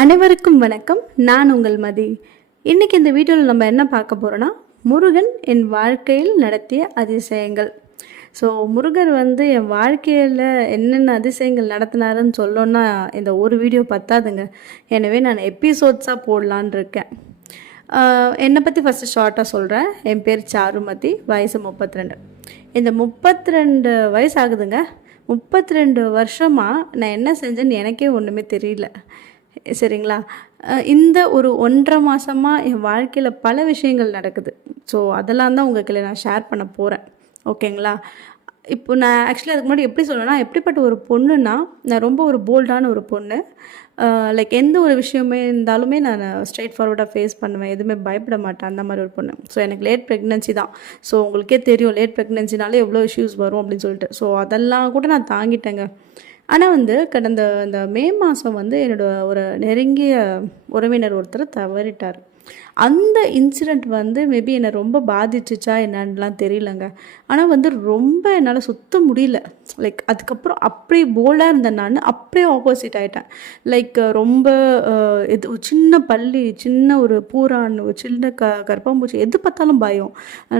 அனைவருக்கும் வணக்கம். நான் உங்கள் மதி. இன்றைக்கி இந்த வீடியோவில் நம்ம என்ன பார்க்க போகிறோன்னா முருகன் என் வாழ்க்கையில் நடத்திய அதிசயங்கள். ஸோ முருகர் வந்து என் வாழ்க்கையில் என்னென்ன அதிசயங்கள் நடத்தினாருன்னு சொல்லோன்னா இந்த ஒரு வீடியோ பத்தாதுங்க. எனவே நான் எபிசோட்ஸாக போடலான் இருக்கேன். என்னை பற்றி ஃபஸ்ட்டு ஷார்ட்டாக சொல்கிறேன் என் பேர் சாருமதி வயசு முப்பத்தி ரெண்டு இந்த முப்பத்தி ரெண்டு வயசு ஆகுதுங்க. முப்பத்தி ரெண்டு வருஷமாக நான் என்ன செஞ்சேன்னு எனக்கே ஒன்றுமே தெரியல. சரிங்களா? இந்த ஒரு ஒன்றரை மாதமாக என் வாழ்க்கையில் பல விஷயங்கள் நடக்குது. ஸோ அதெல்லாம் தான் உங்களுக்கு நான் ஷேர் பண்ண போகிறேன் ஓகேங்களா இப்போ நான் ஆக்சுவலி அதுக்கு முன்னாடி எப்படி சொல்லணும்னா எப்படிப்பட்ட ஒரு பொண்ணுன்னா நான் ரொம்ப ஒரு போல்டான ஒரு பொண்ணு. லைக் எந்த ஒரு விஷயமே இருந்தாலுமே நான் ஸ்ட்ரைட் ஃபார்வர்டாக ஃபேஸ் பண்ணுவேன். எதுவுமே பயப்பட மாட்டேன். அந்த மாதிரி ஒரு பொண்ணு. ஸோ எனக்கு லேட் ப்ரெக்னென்சி தான். ஸோ உங்களுக்கே தெரியும் லேட் ப்ரெக்னென்சினாலே எவ்வளோ இஷ்யூஸ் வரும் அப்படின்னு சொல்லிட்டு. ஸோ அதெல்லாம் கூட நான் தாங்கிட்டேங்க. ஆனால் வந்து கடந்த இந்த மே மாதம் வந்து என்னோட ஒரு நெருங்கிய உறவினர் ஒருத்தர் தவறிட்டார். அந்த இன்சிடெண்ட் வந்து மேபி என்னை ரொம்ப பாதிச்சுச்சா என்னன்னுலாம் தெரியலங்க. ஆனால் வந்து ரொம்ப என்னால் சுத்த முடியல. லைக் அதுக்கப்புறம் அப்படியே போல்டாக இருந்தேன் நான் அப்படியே ஆப்போசிட் ஆகிட்டேன் லைக் ரொம்ப இது சின்ன பள்ளி சின்ன ஒரு பூரான் ஒரு சின்ன க கர்ப்பம்பூச்சி எது பார்த்தாலும் பயம்.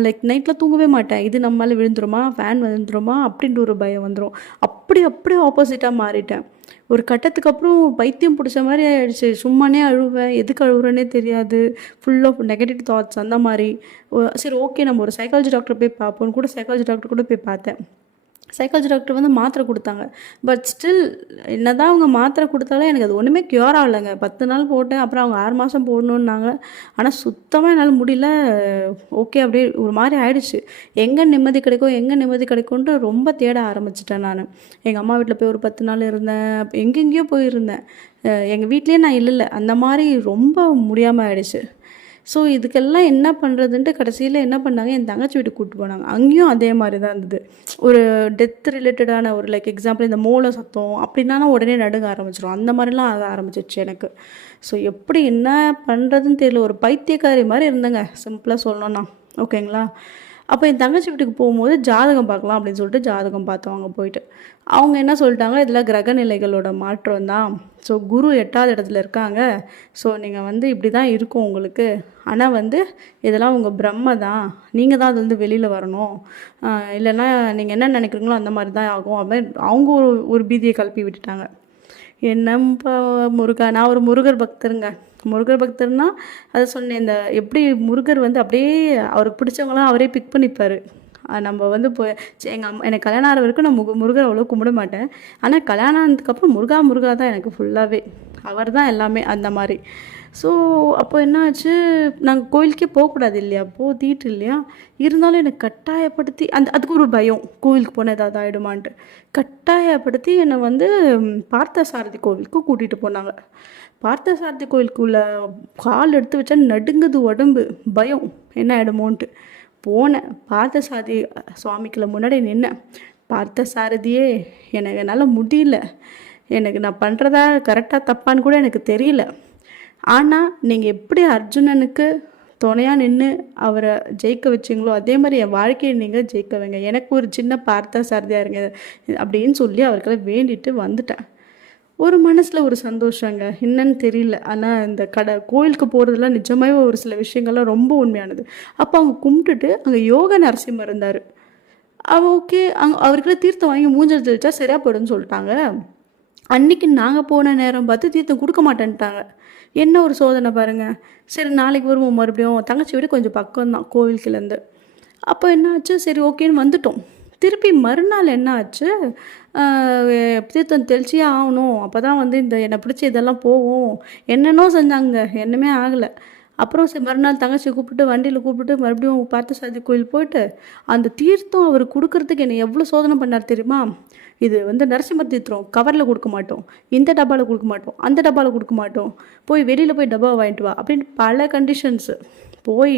லைக் நைட்டில் தூங்கவே மாட்டேன். இது நம்மளால் விழுந்துருமா? ஃபேன் விழுந்துருமா? அப்படின்ற ஒரு பயம் வந்துடும் அப்படி அப்படியே ஆப்போசிட்டாக மாறிட்டேன். ஒரு கட்டத்துக்கு அப்புறம் பைத்தியம் பிடிச்ச மாதிரி ஆயிடுச்சு. சும்மானே அழுவேன் எதுக்கு அழுகுறேனே தெரியாது. ஃபுல் ஆஃப் நெகட்டிவ் தாட்ஸ் அந்த மாதிரி. சரி ஓகே நம்ம ஒரு சைக்காலஜி டாக்டர் போய் பார்ப்போம்னு கூட சைக்காலஜி டாக்டர் கூட போய் பார்த்தேன். சைக்காலஜி டாக்டர் வந்து மாத்திரை கொடுத்தாங்க. பட் ஸ்டில் என்னதான் அவங்க மாத்திரை கொடுத்தாலும் எனக்கு அது ஒன்றுமே க்யூர் ஆகலைங்க. பத்து நாள் போட்டேன் அப்புறம் அவங்க ஆறு மாதம் போடணுன்னாங்க ஆனால் சுத்தமாக என்னால் முடியல. ஓகே அப்படியே ஒரு மாதிரி ஆயிடுச்சு. எங்கே நிம்மதி கிடைக்கும் எங்கே நிம்மதி கிடைக்கும்ன்ட்டு ரொம்ப தேட ஆரம்பிச்சிட்டேன் நான். எங்கள் அம்மா வீட்டில் போய் ஒரு பத்து நாள் இருந்தேன். எங்கெங்கேயோ போயிருந்தேன். எங்கள் வீட்லேயே நான் இல்லை அந்த மாதிரி ரொம்ப முடியாமல் ஆயிடுச்சு. ஸோ இதுக்கெல்லாம் என்ன பண்ணுறதுன்ட்டு கடைசியில் என்ன பண்ணாங்க? என் தங்கச்சி வீட்டுக்கு கூப்பிட்டு போனாங்க. அங்கேயும் அதே மாதிரி தான் இருந்தது. ஒரு டெத் ரிலேட்டடான ஒரு லைக் எக்ஸாம்பிள் இந்த மூளை சத்தம் அப்படின்னா உடனே நடுங்க ஆரம்பிச்சிடும் அந்த மாதிரிலாம் ஆக ஆரம்பிச்சிருச்சு எனக்கு. ஸோ எப்படி என்ன பண்ணுறதுன்னு தெரியல. ஒரு பைத்தியக்காரி மாதிரி இருந்தேங்க. சிம்பிளாக சொல்லணும்னா. ஓகேங்களா அப்போ என் தங்கச்சி வீட்டுக்கு போகும்போது ஜாதகம் பார்க்கலாம் அப்படின்னு சொல்லிட்டு ஜாதகம் பார்த்தோம் அங்கே போயிட்டு. அவங்க என்ன சொல்லிட்டாங்க இதில் கிரக நிலைகளோட மாற்றம் தான். ஸோ குரு எட்டாவது இடத்துல இருக்காங்க. ஸோ நீங்கள் வந்து இப்படி தான் இருக்கும் உங்களுக்கு. ஆனால் வந்து இதெல்லாம் உங்கள் பிரம்ம தான். நீங்கள் தான் அது வந்து வெளியில் வரணும். இல்லைன்னா நீங்கள் என்ன நினைக்கிறீங்களோ அந்த மாதிரி தான் ஆகும் அப்படின்னு அவங்க ஒரு ஒரு பீதியை கலப்பி விட்டுட்டாங்க. என்னப்பா முருகா நான் ஒரு முருகர் பக்தருங்க. முருகர் பக்தர்னால் அதை சொன்னேன் இந்த எப்படி முருகர் வந்து அப்படியே அவருக்கு பிடிச்சவங்களாம் அவரே பிக் பண்ணிப்பார். நம்ம வந்து இப்போ எங்கள் அம்மா எனக்கு கல்யாணம் ஆகிற வரைக்கும் நான் முக முருகர் அவ்வளோ கும்பிட மாட்டேன். ஆனால் கல்யாணம் ஆனதுக்கப்புறம் முருகா முருகா தான் எனக்கு ஃபுல்லாகவே அவர் தான் எல்லாமே அந்த மாதிரி. ஸோ அப்போ என்னாச்சு? நாங்கள் கோயிலுக்கே போகக்கூடாது இல்லையா? போதிட்டு இல்லையா? இருந்தாலும் எனக்கு கட்டாயப்படுத்தி அந்த அதுக்கு ஒரு பயம். கோவிலுக்கு போனால் ஏதாவது ஆகிடுமான்ட்டு கட்டாயப்படுத்தி என்னை வந்து பார்த்தசாரதி கோவிலுக்கு கூட்டிகிட்டு போனாங்க. பார்த்தசாரதி கோவிலுக்குள்ள கால் எடுத்து வச்சா நடுங்குது உடம்பு. பயம். என்ன ஆகிடுமோன்ட்டு போனேன். பார்த்தசாரதி சுவாமிக்குள்ள முன்னாடி நின்னேன். பார்த்தசாரதியே எனக்கு என்னால் முடியல. எனக்கு நான் பண்ணுறதா கரெக்டாக தப்பான்னு கூட எனக்கு தெரியல. ஆனால் நீங்கள் எப்படி அர்ஜுனனுக்கு துணையாக நின்று அவரை ஜெயிக்க வச்சிங்களோ அதே மாதிரி என் வாழ்க்கையை நீங்கள் ஜெயிக்க வைங்க. எனக்கு ஒரு சின்ன பார்த்தா சாரதியாக இருங்க அப்படின்னு சொல்லி அவர்களை வேண்டிட்டு வந்துட்டேன். ஒரு மனசில் ஒரு சந்தோஷங்க. என்னன்னு தெரியல. ஆனால் இந்த கடை கோயிலுக்கு போகிறதுலாம் நிஜமாவே ஒரு சில விஷயங்கள்லாம் ரொம்ப உண்மையானது. அப்போ அவங்க கும்பிட்டுட்டு அங்கே யோக நரசிம்மர் இருந்தார். அவ ஓகே அங்கே அவருக்குள்ள தீர்த்தம் வாங்கி மூஞ்சல் தெளிச்சா சரியாக போயிடும்னு சொல்லிட்டாங்க. அன்னைக்கு நாங்கள் போன நேரம் பார்த்து தீர்த்தம் கொடுக்க மாட்டேன்ட்டாங்க. என்ன ஒரு சோதனை பாருங்க. சரி நாளைக்கு வருவோம் மறுபடியும் தங்கச்சி வீடு கொஞ்சம் பக்கம் தான் கோவிலுக்குலேருந்து அப்போ என்ன ஆச்சு சரி ஓகேன்னு வந்துட்டோம். திருப்பி மறுநாள் என்ன ஆச்சு தீர்த்தம் தெளிச்சியே ஆகணும். அப்போ தான் வந்து இந்த என்னை பிடிச்சி இதெல்லாம் போவோம் என்னென்னோ செஞ்சாங்க. என்னமே ஆகலை. அப்புறம் சரி மறுநாள் தங்கச்சி கூப்பிட்டு வண்டியில் கூப்பிட்டு மறுபடியும் பார்த்தசாரதி கோயில் போயிட்டு அந்த தீர்த்தம் அவர் கொடுக்கறதுக்கு என்னை எவ்வளோ சோதனை பண்ணார் தெரியுமா? இது வந்து நரசிம்ம தீர்த்தம் கவரில் கொடுக்க மாட்டோம். இந்த டப்பாவில் கொடுக்க மாட்டோம். அந்த டப்பாவில் கொடுக்க மாட்டோம். போய் வெளியில் போய் டப்பா வாங்கிட்டு வா அப்படின்னு பல கண்டிஷன்ஸு போய்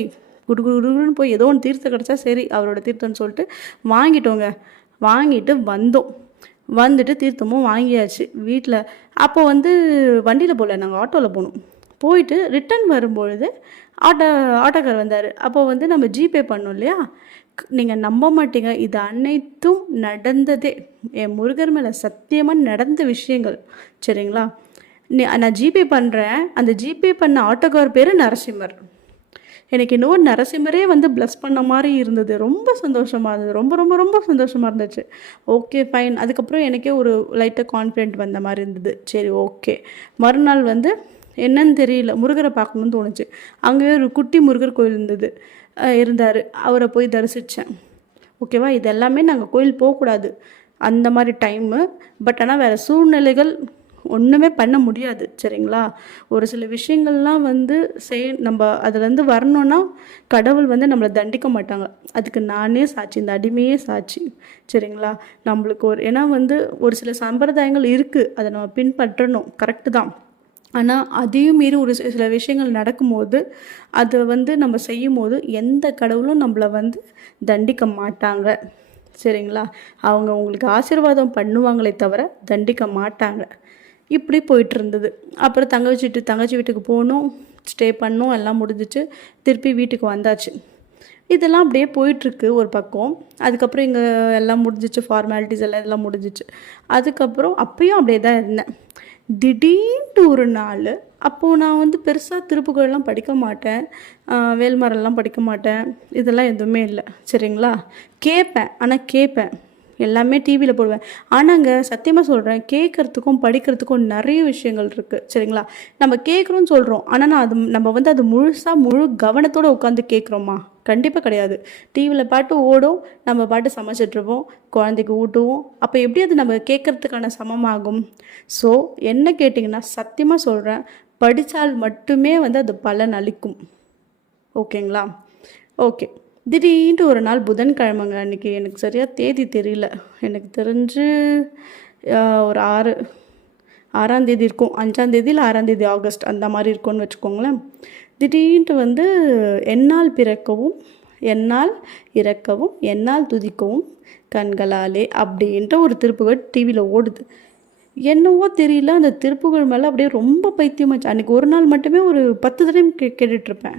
குடு குடுன்னு போய் ஏதோ ஒன்று தீர்த்தம் கிடச்சா சரி அவரோட தீர்த்தம்னு சொல்லிட்டு வாங்கிட்டோங்க. வாங்கிட்டு வந்தோம். வந்துட்டு தீர்த்தமும் வாங்கியாச்சு வீட்டில் அப்போ வந்து வண்டியில் போகல நாங்கள் ஆட்டோவில் போனோம். போயிட்டு ரிட்டன் வரும்பொழுது ஆட்டோ ஆட்டோக்கார் வந்தார். அப்போ வந்து நம்ம ஜிபே பண்ணோம் இல்லையா? நீங்கள் நம்ப மாட்டீங்க. இது அனைத்தும் நடந்ததே. என் முருகர் மேலே சத்தியமாக நடந்த விஷயங்கள். சரிங்களா? நீ நான் ஜிபே பண்ணுறேன் அந்த ஜிபே பண்ண ஆட்டோக்கார் பேர் நரசிம்மர். எனக்கு இன்னும் நரசிம்மரே வந்து ப்ளஸ் பண்ண மாதிரி இருந்தது. ரொம்ப சந்தோஷமாக இருந்தது. ரொம்ப ரொம்ப ரொம்ப சந்தோஷமாக இருந்துச்சு. ஓகே ஃபைன் அதுக்கப்புறம் எனக்கே ஒரு லைட்டாக கான்ஃபிடென்ட் வந்த மாதிரி இருந்தது. சரி ஓகே மறுநாள் வந்து என்னன்னு தெரியல. முருகரை பார்க்கணும்னு தோணுச்சு. அங்கேயே ஒரு குட்டி முருகர் கோயில் இருந்தது. இருந்தார். அவரை போய் தரிசித்தேன் ஓகேவா இது எல்லாமே நாங்கள் கோயில் போகக்கூடாது. அந்த மாதிரி டைமு பட் ஆனால் வேறு சூழ்நிலைகள் ஒன்றுமே பண்ண முடியாது. சரிங்களா? ஒரு சில விஷயங்கள்லாம் வந்து செய் நம்ம அதுலேருந்து வரணும்னா கடவுள் வந்து நம்மளை தண்டிக்க மாட்டாங்க. அதுக்கு நானே சாட்சி இந்த அடிமையே சாட்சி. சரிங்களா? நம்மளுக்கு ஒரு ஏன்னா வந்து ஒரு சில சம்பிரதாயங்கள் இருக்குது அதை நம்ம பின்பற்றணும். கரெக்டு தான். ஆனால் அதையும் மீறி ஒரு சில விஷயங்கள் நடக்கும்போது அதை வந்து நம்ம செய்யும் போது எந்த கடவுளும் நம்மளை வந்து தண்டிக்க மாட்டாங்க. சரிங்களா? அவங்க உங்களுக்கு ஆசீர்வாதம் பண்ணுவாங்களே தவிர தண்டிக்க மாட்டாங்க. இப்படி போயிட்டு இருந்தது அப்புறம் தங்கச்சி வீட்டு தங்கச்சி வீட்டுக்கு போனோம் ஸ்டே பண்ணோம் எல்லாம் முடிஞ்சிச்சு. திருப்பி வீட்டுக்கு வந்தாச்சு. இதெல்லாம் அப்படியே போயிட்டுருக்கு ஒரு பக்கம். அதுக்கப்புறம் இங்கே எல்லாம் முடிஞ்சிச்சு ஃபார்மாலிட்டிஸ் எல்லாம் இதெல்லாம் முடிஞ்சிச்சு. அதுக்கப்புறம் அப்பயும் அப்படியே தான் இருந்தேன். திடீர்னு ஒரு நாள் அப்போது நான் வந்து பெருசாக திருப்புகள்லாம் படிக்க மாட்டேன். வேல்மரம்லாம் படிக்க மாட்டேன். இதெல்லாம் எதுவுமே இல்லை. சரிங்களா? கேட்பேன். ஆனால் கேட்பேன். எல்லாமே டிவியில் போடுவேன். ஆனாங்க சத்தியமாக சொல்கிறேன் கேட்குறதுக்கும் படிக்கிறதுக்கும் நிறைய விஷயங்கள் இருக்குது சரிங்களா? நம்ம கேட்குறோன்னு சொல்கிறோம் ஆனால் நான் அது நம்ம வந்து அது முழுசாக முழு கவனத்தோடு உட்காந்து கேட்குறோமா? கண்டிப்பாக கிடையாது. டிவியில் பாட்டு ஓடும் நம்ம பாட்டு சமைச்சிட்ருப்போம் குழந்தைக்கு ஊட்டுவோம். அப்போ எப்படி அது நம்ம கேட்குறதுக்கான சமமாகும்? ஸோ என்ன கேட்டிங்கன்னா சத்தியமாக சொல்கிறேன் படித்தால் மட்டுமே வந்து அது பலன் அளிக்கும். ஓகேங்களா? ஓகே. திடீர்னு ஒரு நாள் புதன்கிழமைங்க அன்றைக்கி எனக்கு சரியாக தேதி தெரியல. எனக்கு தெரிஞ்சு ஒரு ஆறு ஆறாம் தேதி இருக்கும். அஞ்சாம் தேதியில் ஆறாம் தேதி ஆகஸ்ட் அந்த மாதிரி இருக்கும்னு வச்சுக்கோங்களேன். திடீர்னு வந்து என்னால் பிறக்கவும் என்னால் இறக்கவும் என்னால் துதிக்கவும் கண்களாலே அப்படின்ட்டு ஒரு திருப்புகள் டிவியில் ஓடுது. என்னவோ தெரியல அந்த திருப்புகள் மேலே அப்படியே ரொம்ப பைத்தியமாச்சு அன்றைக்கி ஒரு நாள் மட்டுமே ஒரு பத்து தடவை கே கேட்டுட்ருப்பேன்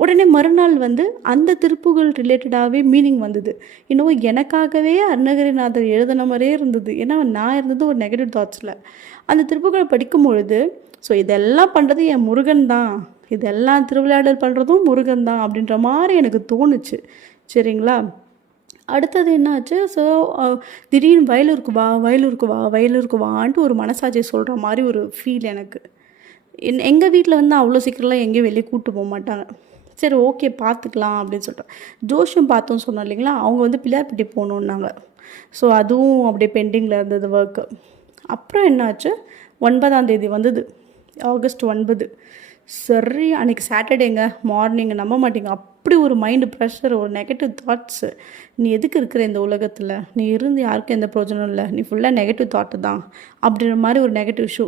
உடனே மறுநாள் வந்து அந்த திருப்புகள் ரிலேட்டடாகவே மீனிங் வந்தது. இன்னும் எனக்காகவே அருணகிரிநாதர் எழுதின மாதிரியே இருந்தது. ஏன்னா நான் இருந்தது ஒரு நெகட்டிவ் தாட்ஸில் அந்த திருப்புகளை படிக்கும் பொழுது ஸோ இதெல்லாம் பண்ணுறது என் முருகன் தான். இதெல்லாம் திருவிளையாடல் பண்ணுறதும் முருகன் தான். அப்படின்ற மாதிரி எனக்கு தோணுச்சு. சரிங்களா? அடுத்தது என்னாச்சு? ஸோ திடீர்னு வயலூருக்கு வா வயலூருக்கு வா வயலூருக்கு வான்ட்டு ஒரு மனசாட்சி சொல்கிற மாதிரி ஒரு ஃபீல் எனக்கு. என் எங்கள் வீட்டில் வந்து அவ்வளோ சீக்கிரம்லாம் எங்கேயும் வெளியே கூட்டு போக மாட்டாங்க. சரி ஓகே பார்த்துக்கலாம் அப்படின்னு சொல்லிட்டு ஜோஷியம் பார்த்தோம் சொன்னோம் இல்லைங்களா? அவங்க வந்து பிள்ளையார்பட்டி போகணுன்னாங்க ஸோ அதுவும் அப்படியே பெண்டிங்கில் இருந்தது ஒர்க்கு அப்புறம் என்னாச்சு? ஒன்பதாம் தேதி வந்தது. ஆகஸ்ட் ஒன்பது. சரி அன்றைக்கி சாட்டர்டேங்க மார்னிங் நம்ப மாட்டீங்க. அப்படி ஒரு மைண்டு ப்ரெஷர் ஒரு நெகட்டிவ் தாட்ஸு நீ எதுக்கு இருக்கிற இந்த உலகத்தில்? நீ இருந்து யாருக்கும் எந்த பிரயோஜனம் இல்லை. நீ ஃபுல்லாக நெகட்டிவ் தாட்டு தான். அப்படின்ற மாதிரி ஒரு நெகட்டிவ் ஷூ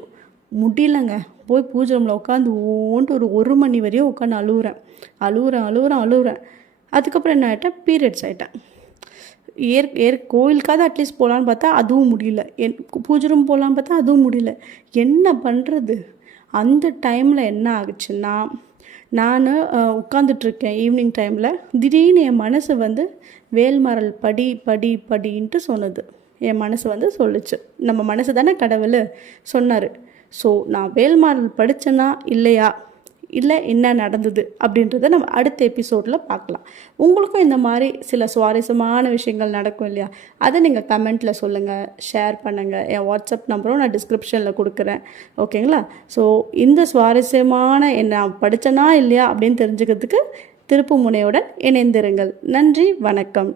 முடியலங்க. போய் பூஜை ரூமில் உட்காந்து ஓன்ட்டு ஒரு ஒரு மணி வரையும் உட்காந்து அழுகுறேன் அழுகுறேன் அழுகுறேன் அழுகுறேன் அதுக்கப்புறம் என்ன ஆகிட்டேன் பீரியட்ஸ் ஆகிட்டேன் ஏற் ஏர் கோயிலுக்காவது அட்லீஸ்ட் போகலான்னு பார்த்தா அதுவும் முடியல. என் பூஜை ரூம் போகலான்னு பார்த்தா அதுவும் முடியல. என்ன பண்ணுறது அந்த டைமில் என்ன ஆகுச்சுன்னா நான் உட்காந்துட்ருக்கேன் ஈவினிங் டைமில் திடீர்னு என் மனசு வந்து வேல்மரல் படி படி படின்ட்டு சொன்னது. என் மனசு வந்து சொல்லுச்சு. நம்ம மனசு தானே கடவுள்? சொன்னார். ஸோ நான் வேல்மாரல் படித்தேனா இல்லையா? இல்லை என்ன நடந்தது அப்படின்றத நம்ம அடுத்த எபிசோடில் பார்க்கலாம். உங்களுக்கும் இந்த மாதிரி சில சுவாரஸ்யமான விஷயங்கள் நடக்கும் இல்லையா? அதை நீங்கள் கமெண்ட்டில் சொல்லுங்கள் ஷேர் பண்ணுங்கள் என் வாட்ஸ்அப் நம்பரும் நான் டிஸ்கிரிப்ஷனில் கொடுக்குறேன். ஓகேங்களா ஸோ இந்த சுவாரஸ்யமான என்ன நான் படித்தனா இல்லையா அப்படின்னு தெரிஞ்சுக்கிறதுக்கு திருப்பு முனையுடன் இணைந்திருங்கள். நன்றி வணக்கம்.